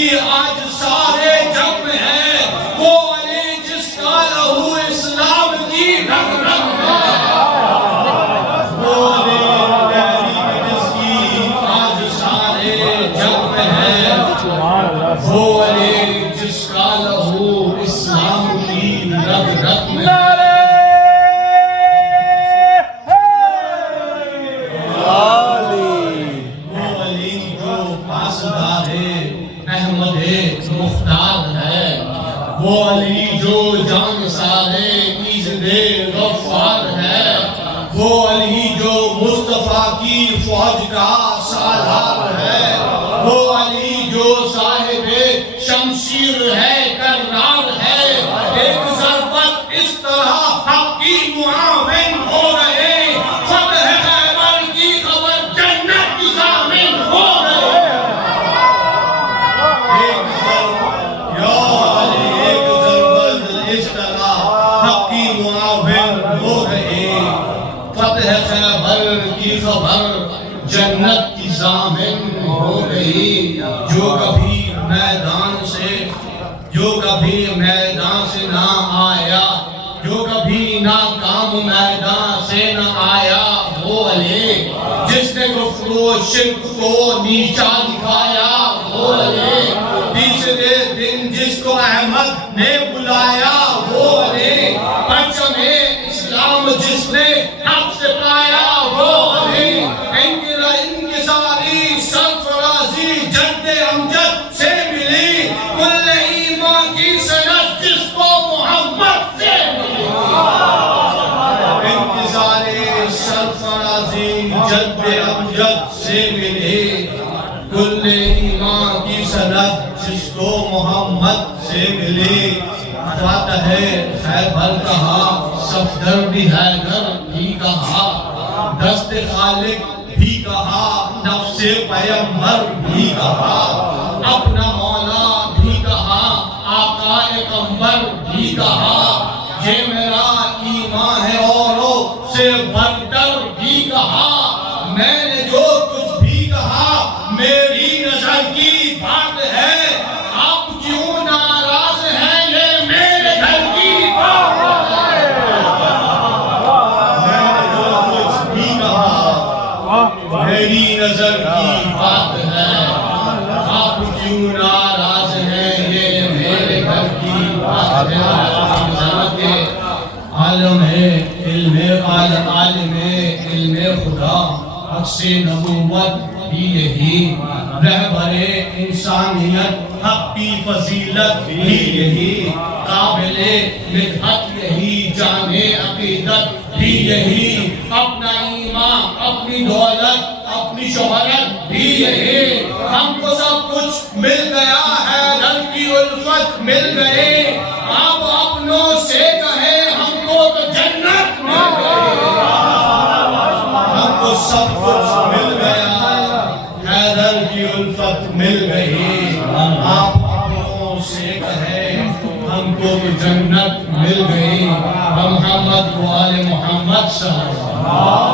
کی آج سارے جگ میں ہے، وہ علی جس کا لہو اسلام کی رگ رگ میں ہے، وہ علی جس کی آج سارے جگ میں ہے، وہ علی جس کا لہو اسلام کی رگ رگ میں ہے۔ مختار ہے، وہ علی جو جان سارے عزت غفار ہے، وہ علی جو مصطفیٰ کی فوج کا سالار ہے، وہ علی جو صاحب شمشیر ہے، کرار ہے، ایک ضربت اس طرح حق کی معاون ہو گئے، فتح خیبر کی خبر جنت کی ضامن ہو گئے۔ فتح خیبر کی خبر جنت کی ضامن ہو گئی، جو کبھی میدان سے نہ آیا، جو کبھی ناکام میدان سے نہ آیا، وہ علی جس نے کفر و شرک کو نیچا دکھایا، وہ علی تیسرے دن جس کو احمد نے بلایا، وہ علی پرچم اسلام جس نے حق سے پایا، وہ علی انکساری سرفرازی جد امجد سے ملی، کل ایمان کی سند جس کو محمد سے ملی، انکساری سرفرازی جد امجد سے ملی، کل ایمان کی سند جس کو محمد سے ملی۔ فاتح خیبر کہا، صفدر بھی حیدر بھی کہا، دست خالق بھی کہا، نفس پیمبر بھی کہا، اپنا مولا بھی کہا، آقا قمبر بھی کہا، یہ میرا ایمان ہے اوروں سے برتر بھی کہا، میں نے جو کچھ بھی کہا میری نظر کی بات ہے، آپ کیوں ناراض ہیں یہ میرے گھر کی بات ہے، میں نے جو کچھ بھی کہا میری نظر کی بات ہے، آپ کیوں ناراض ہیں یہ میرے گھر کی بات ہے۔ عالم ہے علم خدا، عکس نبوت بھی یہی، رہبر انسانیت حق کی فضیلت بھی یہی، قابل مدحت یہی، جان عقیدت بھی یہی، اپنا ایمان اپنی دولت اپنی شہرت بھی یہی، ہم کو سب کچھ مل گیا ہے، حیدر کی الفت مل گئی، آپ اپنوں سے کہیں ہم کو تو جنت مل گئی، ہم کو سب کچھ مل گیا، حیدر کی الفت مل گئی، آپ اپنوں سے کہیں ہم کو تو جنت مل گئی، محمد و آل محمد صلی اللہ علیہ وسلم۔